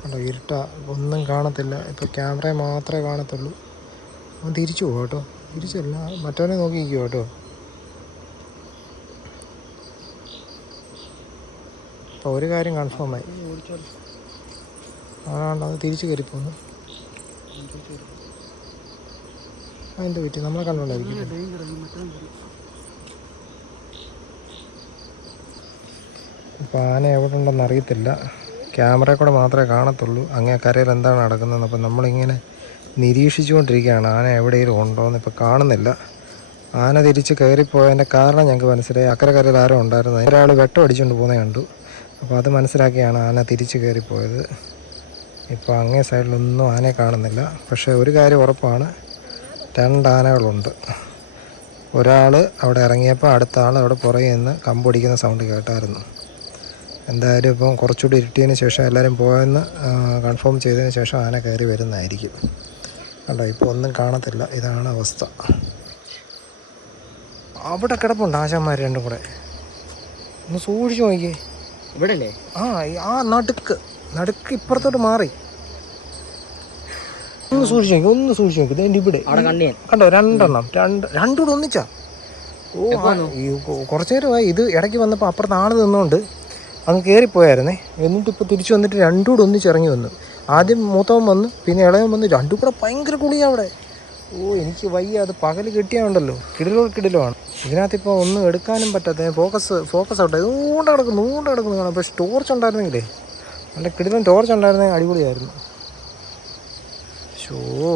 കണ്ടോ ഇരുട്ട. ഒന്നും കാണത്തില്ല. ഇപ്പോൾ ക്യാമറ മാത്രമേ കാണത്തുള്ളൂ. അവൻ തിരിച്ചു പോകും കേട്ടോ. തിരിച്ചല്ല മറ്റവനെ നോക്കിയിരിക്കുക കേട്ടോ. അപ്പോൾ ഒരു കാര്യം കൺഫേമായി ആ അത് തിരിച്ചു കയറിപ്പോന്നു. അതിന്റെ പറ്റി നമ്മളെ കണ്ടുകൊണ്ടായിരിക്കും. ഇപ്പോൾ ആന എവിടെ ഉണ്ടെന്ന് അറിയത്തില്ല. ക്യാമറയിൽ കൂടെ മാത്രമേ കാണത്തുള്ളൂ. അങ്ങേ കരയിൽ എന്താണ് നടക്കുന്നതെന്ന്. അപ്പം നമ്മളിങ്ങനെ നിരീക്ഷിച്ചുകൊണ്ടിരിക്കുകയാണ്. ആന എവിടെയെങ്കിലും ഉണ്ടോ എന്ന് ഇപ്പോൾ കാണുന്നില്ല. ആന തിരിച്ച് കയറിപ്പോയതിന്റെ കാരണം ഞങ്ങൾക്ക് മനസ്സിലായി. അക്കരെ കരയിൽ ആരോ ഉണ്ടായിരുന്നു. ഒരാൾ വെട്ടം അടിച്ചുകൊണ്ട് പോകുന്നത് കണ്ടു. അപ്പോൾ അത് മനസ്സിലാക്കിയാണ് ആന തിരിച്ച് കയറിപ്പോയത്. ഇപ്പോൾ അങ്ങേ സൈഡിലൊന്നും ആനയെ കാണുന്നില്ല. പക്ഷേ ഒരു കാര്യം ഉറപ്പാണ്. രണ്ട് ആനകളുണ്ട് ഒരാൾ അവിടെ ഇറങ്ങിയപ്പോൾ അടുത്ത ആൾ അവിടെ പുറകെ നിന്ന് കമ്പൊടിക്കുന്ന സൗണ്ട് കേട്ടായിരുന്നു. എന്തായാലും ഇപ്പം കുറച്ചുകൂടി ഇരുട്ടിയതിന് ശേഷം എല്ലാവരും പോയെന്ന് കൺഫേം ചെയ്തതിന് ശേഷം ആന കയറി വരുന്നതായിരിക്കും. അല്ല ഇപ്പോൾ ഒന്നും കാണത്തില്ല. ഇതാണ് അവസ്ഥ. അവിടെ കിടപ്പുണ്ട് ആശാന്മാർ രണ്ടും കൂടെ. ഒന്ന് സൂക്ഷിച്ചു നോക്കിയേ. ഇവിടെ അല്ലേ ആ ആ നടുക്ക് നടുക്ക് ഇപ്പുറത്തോട്ട് മാറി. ഒന്ന് സൂക്ഷിച്ചു നോക്കി ഒന്ന് സൂക്ഷിച്ചു. നോക്കി എന്റെ ഇവിടെ. കണ്ടു രണ്ടെണ്ണം. രണ്ട് രണ്ടുകൂടെ ഒന്നിച്ചാ? ഓ കുറച്ചു നേരമായി ഇത് ഇടയ്ക്ക് വന്നപ്പോൾ അപ്പുറത്ത് ആൾ നിന്നുകൊണ്ട് അങ്ങ് കയറിപ്പോയായിരുന്നേ എന്നിട്ട് ഇപ്പോൾ തിരിച്ചു വന്നിട്ട് രണ്ടുകൂടെ ഒന്നിച്ചിറങ്ങി വന്നു. ആദ്യം മൂത്തവൻ വന്നു പിന്നെ ഇളയവൻ വന്നു. രണ്ടും കൂടെ ഭയങ്കര കുളിയാ അവിടെ. ഓ എനിക്ക് വയ്യ. അത് പകൽ കിട്ടിയാണ്ടല്ലോ. കിടിലോ കിടിലമാണ്. ഇതിനകത്ത് ഇപ്പോൾ ഒന്നും എടുക്കാനും പറ്റാത്ത. ഫോക്കസ് ഫോക്കസ് ആവട്ടെ ഊണ്ട കിടക്കുന്നു ഊണ്ട കിടക്കുന്നു കാണാം പക്ഷെ ടോർച്ച് ഉണ്ടായിരുന്നെങ്കിലേ. നല്ല കിടിലും ടോർച്ച് ഉണ്ടായിരുന്നെങ്കിൽ അടിപൊളിയായിരുന്നു. ஐயோ